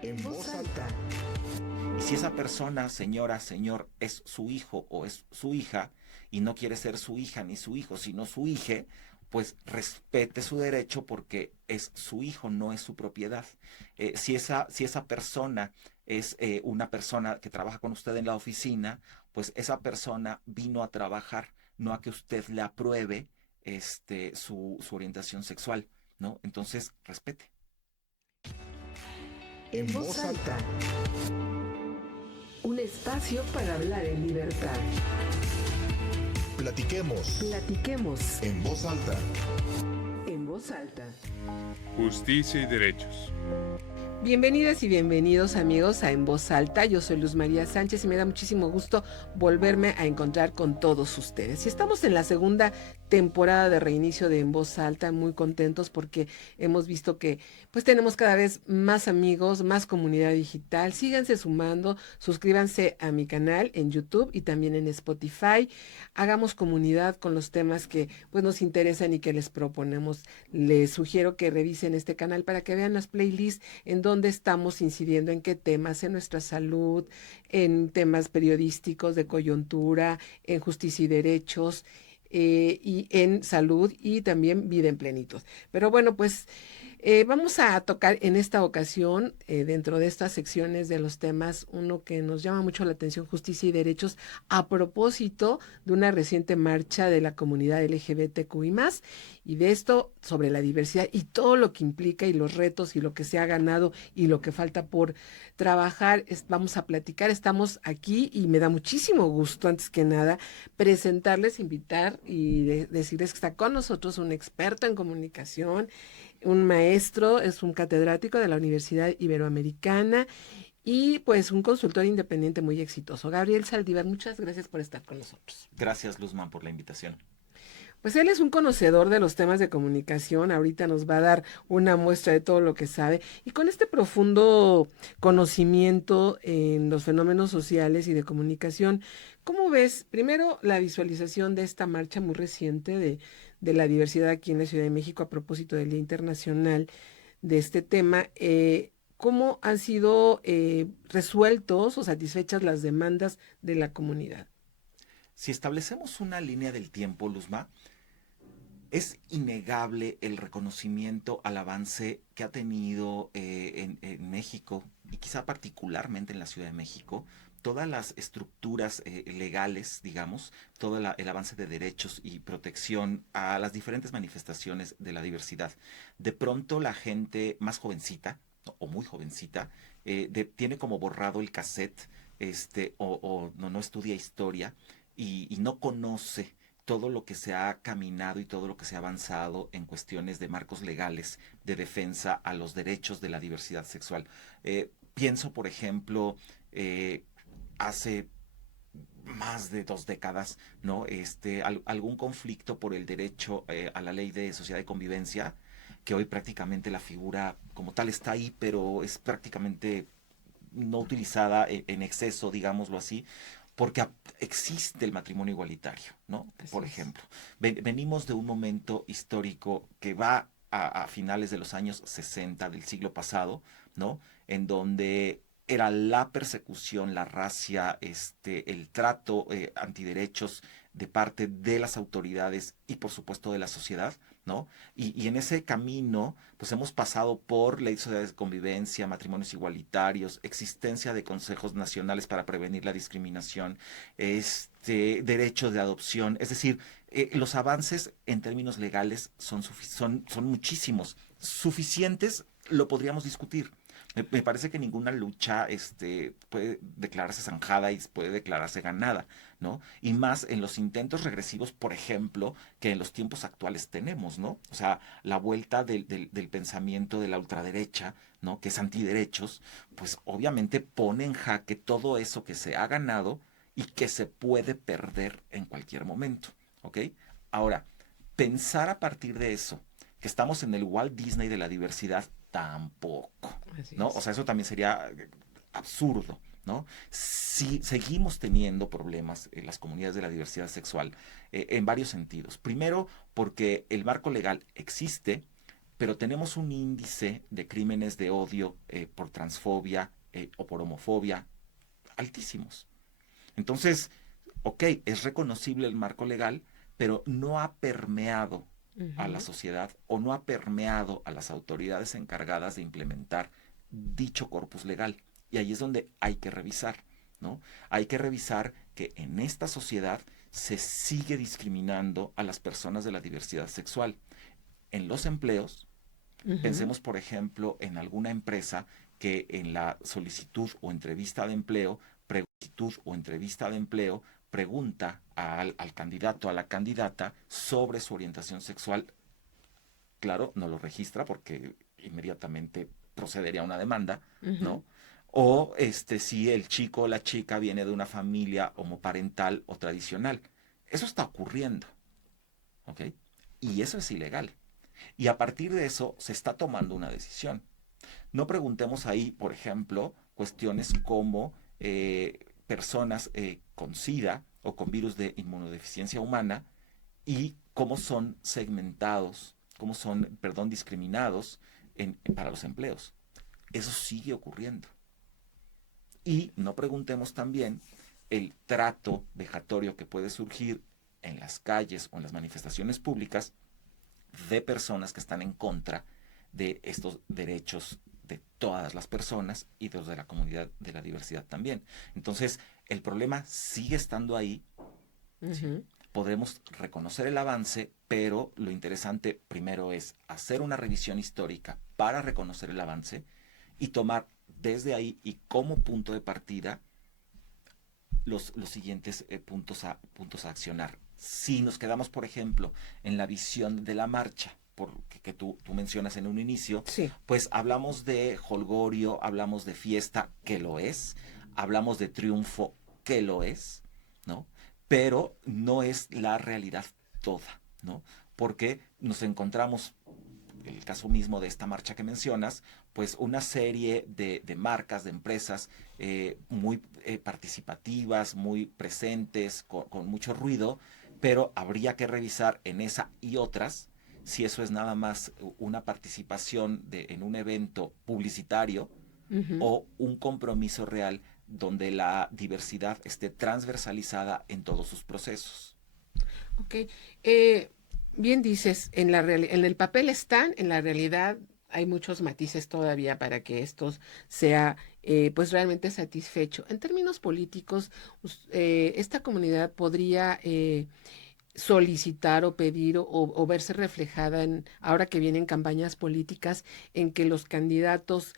En voz alta. Y si esa persona, señora, señor, es su hijo o es su hija y no quiere ser su hija ni su hijo, sino su hije, pues respete su derecho porque es su hijo, no es su propiedad. Si esa persona es una persona que trabaja con usted en la oficina, pues esa persona vino a trabajar, no a que usted le apruebe su orientación sexual, ¿no? Entonces, respete. En voz alta. Un espacio para hablar en libertad. Platiquemos Platiquemos en voz alta. en voz alta. Justicia y derechos. Bienvenidas y bienvenidos amigos a En Voz Alta. Yo soy Luz María Sánchez y me da muchísimo gusto volverme a encontrar con todos ustedes. Y estamos en la segunda temporada de reinicio de En Voz Alta, muy contentos porque hemos visto que pues tenemos cada vez más amigos, más comunidad digital. Síganse sumando, suscríbanse a mi canal en YouTube y también en Spotify. Hagamos comunidad con los temas que pues nos interesan y que les proponemos. Les sugiero que revisen este canal para que vean las playlists en donde estamos incidiendo en qué temas, en nuestra salud, en temas periodísticos de coyuntura, en justicia y derechos, y en salud y también vida en plenitud. Pero bueno, pues vamos a tocar en esta ocasión, dentro de estas secciones de los temas, uno que nos llama mucho la atención, justicia y derechos, a propósito de una reciente marcha de la comunidad LGBTQI+, y de esto sobre la diversidad y todo lo que implica y los retos y lo que se ha ganado y lo que falta por trabajar. Vamos a platicar, estamos aquí y me da muchísimo gusto, antes que nada, presentarles, invitar y decirles que está con nosotros un experto en comunicación, un maestro, es un catedrático de la Universidad Iberoamericana y pues un consultor independiente muy exitoso. Gabriel Saldívar, muchas gracias por estar con nosotros. Gracias, Luzman, por la invitación. Pues él es un conocedor de los temas de comunicación, ahorita nos va a dar una muestra de todo lo que sabe y con este profundo conocimiento en los fenómenos sociales y de comunicación, ¿cómo ves primero la visualización de esta marcha muy reciente de la diversidad aquí en la Ciudad de México a propósito del Día Internacional de este tema? ¿Cómo han sido resueltos o satisfechas las demandas de la comunidad? Si establecemos una línea del tiempo, Luzma, es innegable el reconocimiento al avance que ha tenido en México y quizá particularmente en la Ciudad de México, todas las estructuras legales, digamos, todo el avance de derechos y protección a las diferentes manifestaciones de la diversidad. De pronto la gente más jovencita, o muy jovencita, tiene como borrado el cassette, o no estudia historia y no conoce todo lo que se ha caminado y todo lo que se ha avanzado en cuestiones de marcos legales de defensa a los derechos de la diversidad sexual. Pienso, por ejemplo, hace más de 2 décadas, ¿no? Algún conflicto por el derecho a la ley de sociedad y convivencia, que hoy prácticamente la figura como tal está ahí, pero es prácticamente no utilizada en exceso, digámoslo así, porque existe el matrimonio igualitario, ¿no? Así Por es. ejemplo, venimos de un momento histórico que va a finales de los años 60 del siglo pasado, ¿no? En donde era la persecución, la racia, el trato antiderechos de parte de las autoridades y por supuesto de la sociedad, ¿no? Y en ese camino, pues hemos pasado por ley de sociedades de convivencia, matrimonios igualitarios, existencia de consejos nacionales para prevenir la discriminación, derechos de adopción, es decir, los avances en términos legales son muchísimos, suficientes, lo podríamos discutir. Me parece que ninguna lucha puede declararse zanjada y puede declararse ganada, ¿no? Y más en los intentos regresivos, por ejemplo, que en los tiempos actuales tenemos, ¿no? O sea, la vuelta del pensamiento de la ultraderecha, ¿no? Que es antiderechos, pues obviamente pone en jaque todo eso que se ha ganado y que se puede perder en cualquier momento, ¿ok? Ahora, pensar a partir de eso, que estamos en el Walt Disney de la diversidad, tampoco, Así ¿no? O es. sea, eso también sería absurdo, ¿no? Si seguimos teniendo problemas en las comunidades de la diversidad sexual en varios sentidos. Primero, porque el marco legal existe, pero tenemos un índice de crímenes de odio por transfobia o por homofobia altísimos. Entonces, ok, es reconocible el marco legal, pero no ha permeado a la sociedad o no ha permeado a las autoridades encargadas de implementar dicho corpus legal. Y ahí es donde hay que revisar, ¿no? Hay que revisar que en esta sociedad se sigue discriminando a las personas de la diversidad sexual. En los empleos, pensemos por ejemplo en alguna empresa que en la solicitud o entrevista de empleo, pregunta al candidato, a la candidata sobre su orientación sexual. Claro, no lo registra porque inmediatamente procedería a una demanda, ¿no? O si el chico o la chica viene de una familia homoparental o tradicional. Eso está ocurriendo, ¿ok? Y eso es ilegal. Y a partir de eso se está tomando una decisión. No preguntemos ahí, por ejemplo, cuestiones como personas con SIDA o con virus de inmunodeficiencia humana y cómo son segmentados, discriminados para los empleos. Eso sigue ocurriendo. Y no preguntemos también el trato vejatorio que puede surgir en las calles o en las manifestaciones públicas de personas que están en contra de estos derechos de todas las personas y de los de la comunidad de la diversidad también. Entonces, el problema sigue estando ahí. ¿Sí? Podremos reconocer el avance, pero lo interesante primero es hacer una revisión histórica para reconocer el avance y tomar desde ahí y como punto de partida los siguientes puntos a accionar. Si nos quedamos, por ejemplo, en la visión de la marcha, que tú mencionas en un inicio, sí, pues hablamos de jolgorio, hablamos de fiesta, que lo es, hablamos de triunfo, que lo es, ¿no? Pero no es la realidad toda, ¿no? Porque nos encontramos, el caso mismo de esta marcha que mencionas, pues una serie de marcas, de empresas muy participativas, muy presentes, con mucho ruido, pero habría que revisar en esa y otras si eso es nada más una participación en un evento publicitario o un compromiso real donde la diversidad esté transversalizada en todos sus procesos. Ok. Bien dices, en el papel están, en la realidad hay muchos matices todavía para que esto sea pues realmente satisfecho. En términos políticos, esta comunidad podría solicitar o pedir o verse reflejada ahora que vienen campañas políticas, en que los candidatos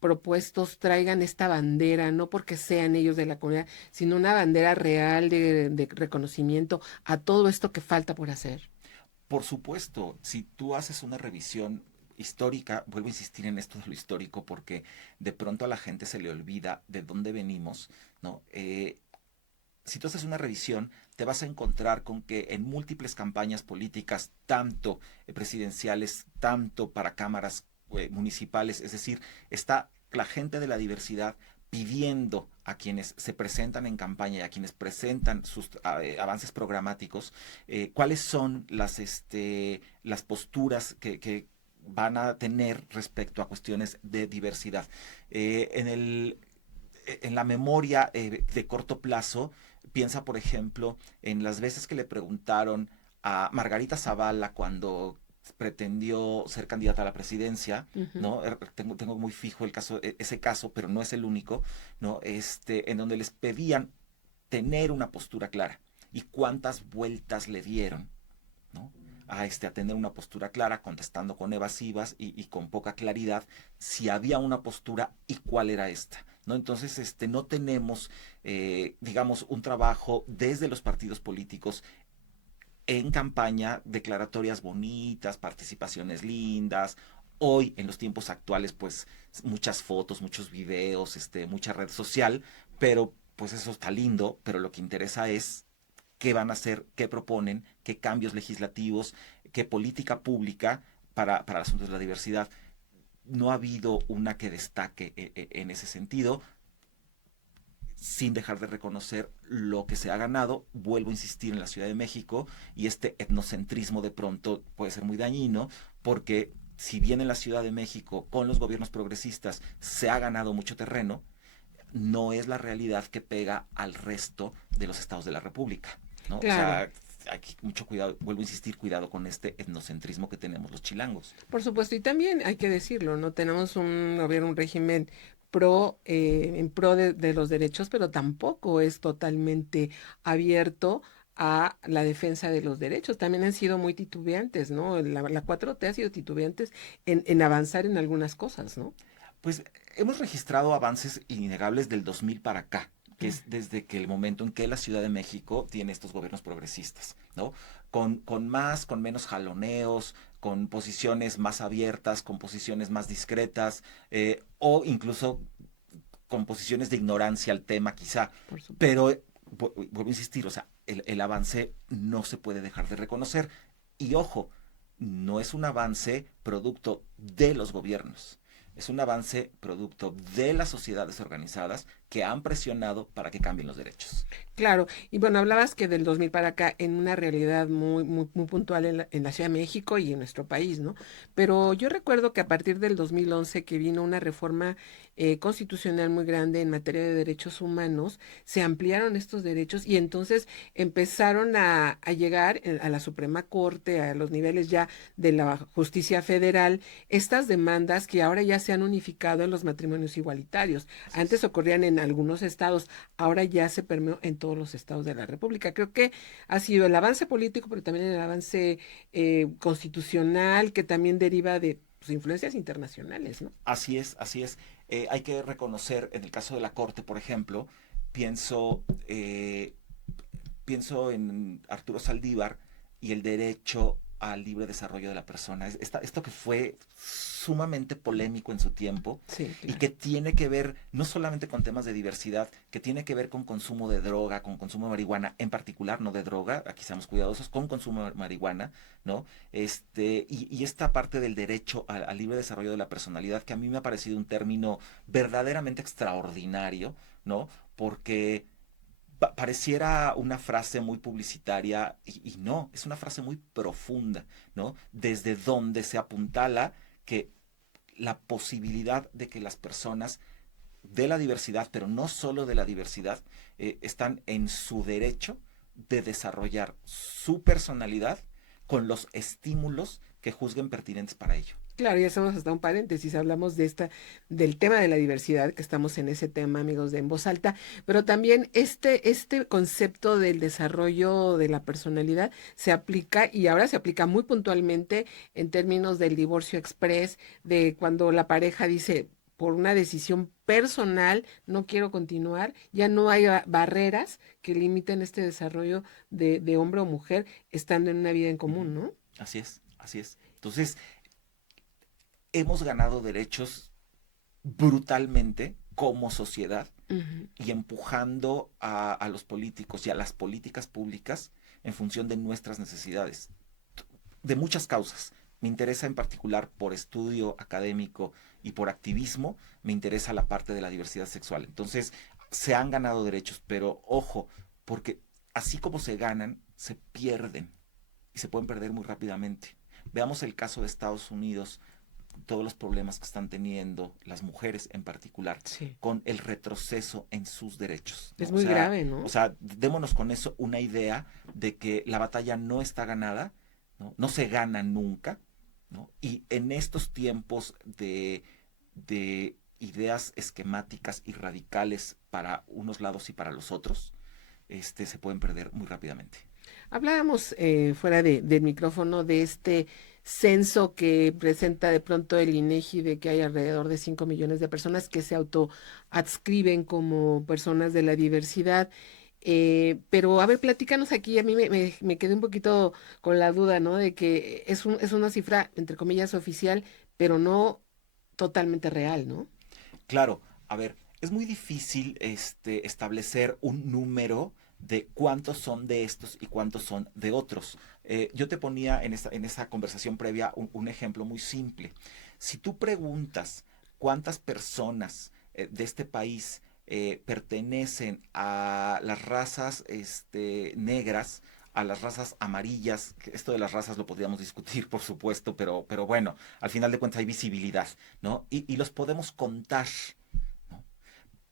propuestos traigan esta bandera, no porque sean ellos de la comunidad, sino una bandera real de reconocimiento a todo esto que falta por hacer. Por supuesto, si tú haces una revisión histórica, vuelvo a insistir en esto de lo histórico porque de pronto a la gente se le olvida de dónde venimos, ¿no? Si tú haces una revisión, te vas a encontrar con que en múltiples campañas políticas, tanto presidenciales, tanto para cámaras municipales, es decir, está la gente de la diversidad pidiendo a quienes se presentan en campaña y a quienes presentan sus avances programáticos, cuáles son las posturas que van a tener respecto a cuestiones de diversidad. En la memoria de corto plazo, piensa, por ejemplo, en las veces que le preguntaron a Margarita Zavala cuando pretendió ser candidata a la presidencia, ¿no? Tengo muy fijo ese caso, pero no es el único, ¿no? En donde les pedían tener una postura clara. ¿Y cuántas vueltas le dieron, ¿no? A tener una postura clara, contestando con evasivas y con poca claridad si había una postura y cuál era esta, ¿no? Entonces, no tenemos, digamos, un trabajo desde los partidos políticos en campaña, declaratorias bonitas, participaciones lindas. Hoy, en los tiempos actuales, pues muchas fotos, muchos videos, mucha red social, pero pues eso está lindo, pero lo que interesa es qué van a hacer, qué proponen, qué cambios legislativos, qué política pública para asuntos de la diversidad. No ha habido una que destaque en ese sentido, sin dejar de reconocer lo que se ha ganado. Vuelvo a insistir en la Ciudad de México, y este etnocentrismo de pronto puede ser muy dañino, porque si bien en la Ciudad de México con los gobiernos progresistas se ha ganado mucho terreno, no es la realidad que pega al resto de los estados de la República, ¿no? O Claro. sea, hay mucho cuidado, vuelvo a insistir, cuidado con este etnocentrismo que tenemos los chilangos. Por supuesto, y también hay que decirlo, ¿no? Tenemos un gobierno, un régimen en pro de los derechos, pero tampoco es totalmente abierto a la defensa de los derechos. También han sido muy titubeantes, ¿no? La 4T ha sido titubeantes en avanzar en algunas cosas, ¿no? Pues hemos registrado avances innegables del 2000 para acá, que Mm. es desde que el momento en que la Ciudad de México tiene estos gobiernos progresistas, ¿no? Con más, con menos jaloneos, con posiciones más abiertas, con posiciones más discretas, o incluso con posiciones de ignorancia al tema quizá, Por supuesto. pero vuelvo a insistir, o sea, el avance no se puede dejar de reconocer. Y ojo, no es un avance producto de los gobiernos, es un avance producto de las sociedades organizadas que han presionado para que cambien los derechos. Claro, y bueno, hablabas que del 2000 para acá en una realidad muy puntual en la Ciudad de México y en nuestro país, ¿no? Pero yo recuerdo que a partir del 2011 que vino una reforma constitucional muy grande en materia de derechos humanos, se ampliaron estos derechos y entonces empezaron a llegar a la Suprema Corte, a los niveles ya de la justicia federal, estas demandas que ahora ya se han unificado en los matrimonios igualitarios. Así Antes es. ocurrían en algunos estados, ahora ya se permeó en todos los estados de la República. Creo que ha sido el avance político, pero también el avance constitucional, que también deriva de pues, influencias internacionales, ¿no? Así es, así es. Hay que reconocer, en el caso de la Corte, por ejemplo, pienso, eh, pienso en Arturo Saldívar y el derecho al libre desarrollo de la persona. Esto que fue sumamente polémico en su tiempo Sí, y claro. que tiene que ver no solamente con temas de diversidad, que tiene que ver con consumo de droga, con consumo de marihuana, en particular, no de droga, aquí seamos cuidadosos, con consumo de marihuana, ¿no? Y esta parte del derecho al libre desarrollo de la personalidad, que a mí me ha parecido un término verdaderamente extraordinario, ¿no? Porque pareciera una frase muy publicitaria y no, es una frase muy profunda, ¿no? Desde donde se apuntala que la posibilidad de que las personas de la diversidad, pero no solo de la diversidad, están en su derecho de desarrollar su personalidad con los estímulos que juzguen pertinentes para ello. Claro, ya hacemos hasta un paréntesis, hablamos del tema de la diversidad, que estamos en ese tema, amigos de En Voz Alta, pero también este concepto del desarrollo de la personalidad se aplica y ahora se aplica muy puntualmente en términos del divorcio express, de cuando la pareja dice, por una decisión personal, no quiero continuar, ya no hay barreras que limiten este desarrollo de hombre o mujer estando en una vida en Uh -huh. común, ¿no? Así es, así es. Entonces, hemos ganado derechos brutalmente como sociedad Uh -huh. y empujando a los políticos y a las políticas públicas en función de nuestras necesidades, de muchas causas. Me interesa en particular por estudio académico y por activismo, me interesa la parte de la diversidad sexual. Entonces, se han ganado derechos, pero ojo, porque así como se ganan, se pierden y se pueden perder muy rápidamente. Veamos el caso de Estados Unidos, todos los problemas que están teniendo las mujeres en particular Sí. con el retroceso en sus derechos, ¿no? Es muy grave, ¿no? O sea, démonos con eso una idea de que la batalla no está ganada, ¿no? No se gana nunca, ¿no? Y en estos tiempos de ideas esquemáticas y radicales para unos lados y para los otros, se pueden perder muy rápidamente. Hablábamos fuera del micrófono de este censo que presenta de pronto el INEGI de que hay alrededor de 5 millones de personas que se autoadscriben como personas de la diversidad. Pero a ver, platícanos aquí, a mí me quedé un poquito con la duda, ¿no? De que es una cifra, entre comillas, oficial, pero no totalmente real, ¿no? Claro, a ver, es muy difícil establecer un número de cuántos son de estos y cuántos son de otros. Yo te ponía en esa conversación previa un ejemplo muy simple. Si tú preguntas cuántas personas de este país pertenecen a las razas negras, a las razas amarillas. Esto de las razas lo podríamos discutir, por supuesto, pero bueno, al final de cuentas hay visibilidad, ¿no? Y los podemos contar, ¿no?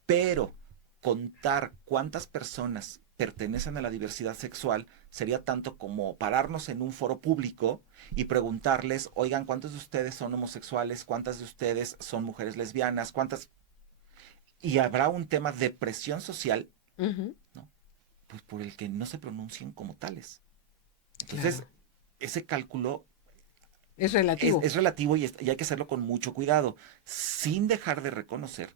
Pero contar cuántas personas pertenecen a la diversidad sexual sería tanto como pararnos en un foro público y preguntarles, oigan, ¿cuántos de ustedes son homosexuales? ¿Cuántas de ustedes son mujeres lesbianas? ¿Cuántas? Y habrá un tema de presión social, Ujú, ¿no? Pues por el que no se pronuncien como tales. Entonces, claro. ese cálculo Es relativo. es relativo y hay que hacerlo con mucho cuidado, sin dejar de reconocer,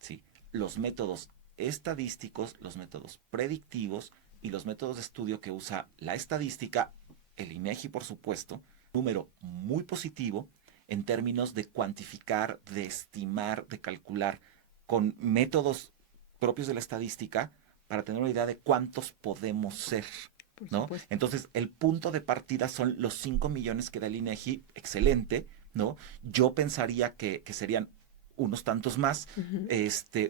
¿sí?, los métodos estadísticos, los métodos predictivos y los métodos de estudio que usa la estadística, el INEGI, por supuesto, número muy positivo en términos de cuantificar, de estimar, de calcular con métodos propios de la estadística para tener una idea de cuántos podemos ser, Por ¿no? supuesto. Entonces, el punto de partida son los 5 millones que da el INEGI, excelente, ¿no? Yo pensaría que serían unos tantos más, Ujú.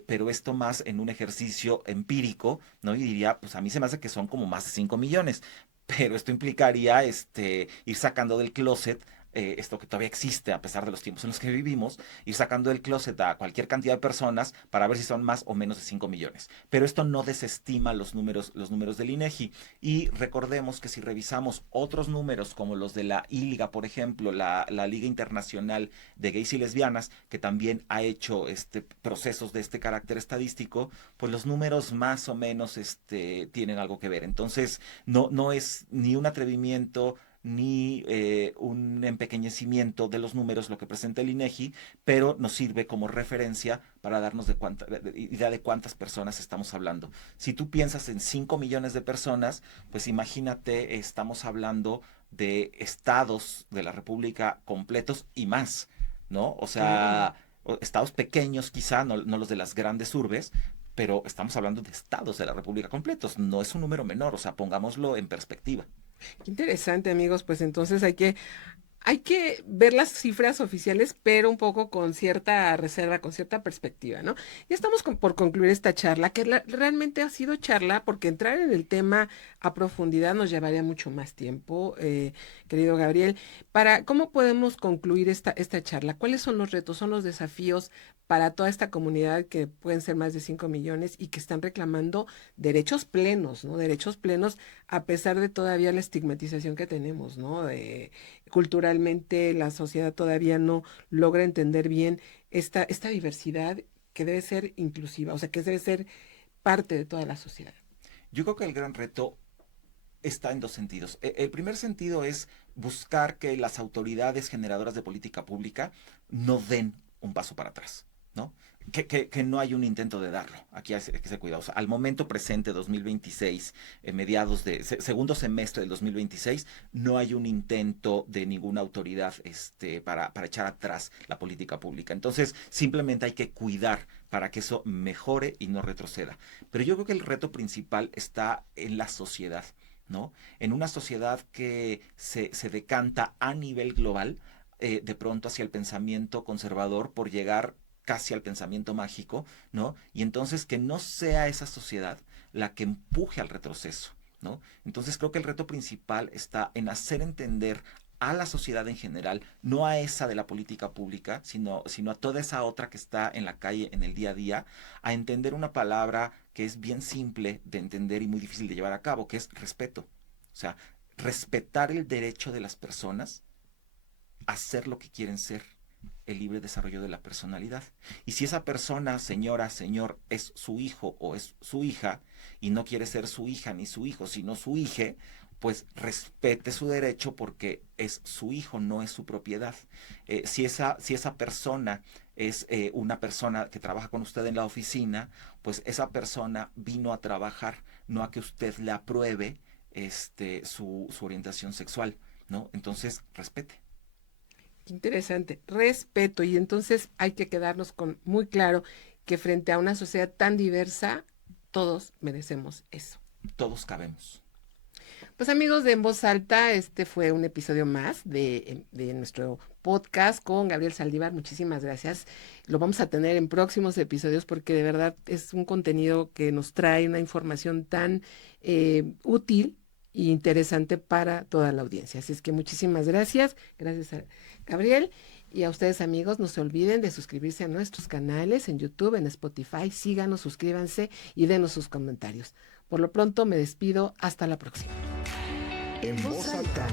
pero esto más en un ejercicio empírico, ¿no? Y diría, pues a mí se me hace que son como más de 5 millones, pero esto implicaría ir sacando del closet esto que todavía existe a pesar de los tiempos en los que vivimos, ir sacando del closet a cualquier cantidad de personas para ver si son más o menos de 5 millones. Pero esto no desestima los números del INEGI. Y recordemos que si revisamos otros números como los de la ILGA, por ejemplo, la Liga Internacional de Gays y Lesbianas, que también ha hecho procesos de este carácter estadístico, pues los números más o menos tienen algo que ver. Entonces, no es ni un atrevimiento ni un empequeñecimiento de los números lo que presenta el INEGI, pero nos sirve como referencia para darnos idea de cuántas personas estamos hablando. Si tú piensas en 5 millones de personas, pues imagínate, estamos hablando de estados de la República completos y más, ¿no? O Claro. sea, estados pequeños quizá, no los de las grandes urbes, pero estamos hablando de estados de la República completos. No es un número menor, o sea, pongámoslo en perspectiva. Qué interesante, amigos. Pues entonces hay que ver las cifras oficiales, pero un poco con cierta reserva, con cierta perspectiva, ¿no? Ya estamos por concluir esta charla, que realmente ha sido charla, porque entrar en el tema a profundidad nos llevaría mucho más tiempo, querido Gabriel. ¿Cómo podemos concluir esta charla? ¿Cuáles son los retos, son los desafíos para toda esta comunidad que pueden ser más de 5 millones y que están reclamando derechos plenos, ¿no? Derechos plenos a pesar de todavía la estigmatización que tenemos, ¿no? Culturalmente la sociedad todavía no logra entender bien esta diversidad que debe ser inclusiva, o sea, que debe ser parte de toda la sociedad. Yo creo que el gran reto está en dos sentidos. El primer sentido es buscar que las autoridades generadoras de política pública no den un paso para atrás, ¿no? Que no hay un intento de darlo. Aquí hay que ser cuidadosos. Al momento presente, 2026, segundo semestre del 2026, no hay un intento de ninguna autoridad para echar atrás la política pública. Entonces, simplemente hay que cuidar para que eso mejore y no retroceda. Pero yo creo que el reto principal está en la sociedad, ¿no? En una sociedad que se decanta a nivel global, de pronto hacia el pensamiento conservador por llegar casi al pensamiento mágico, ¿no? Y entonces que no sea esa sociedad la que empuje al retroceso, ¿no? Entonces creo que el reto principal está en hacer entender a la sociedad en general, no a esa de la política pública, sino a toda esa otra que está en la calle, en el día a día, a entender una palabra que es bien simple de entender y muy difícil de llevar a cabo, que es respeto. O sea, respetar el derecho de las personas a ser lo que quieren ser, el libre desarrollo de la personalidad. Y si esa persona, señora, señor, es su hijo o es su hija y no quiere ser su hija ni su hijo, sino su hija, pues respete su derecho porque es su hijo, no es su propiedad. Si esa persona es una persona que trabaja con usted en la oficina, pues esa persona vino a trabajar, no a que usted le apruebe su orientación sexual, ¿no? Entonces, respete. Qué interesante, respeto. Y entonces hay que quedarnos con muy claro que frente a una sociedad tan diversa, todos merecemos eso. Todos cabemos. Pues amigos de En Voz Alta, este fue un episodio más de nuestro podcast con Gabriel Saldívar. Muchísimas gracias. Lo vamos a tener en próximos episodios porque de verdad es un contenido que nos trae una información tan útil y interesante para toda la audiencia. Así es que muchísimas gracias. Gracias a Gabriel. Y a ustedes, amigos, no se olviden de suscribirse a nuestros canales en YouTube, en Spotify. Síganos, suscríbanse y denos sus comentarios. Por lo pronto me despido. Hasta la próxima. En voz alta.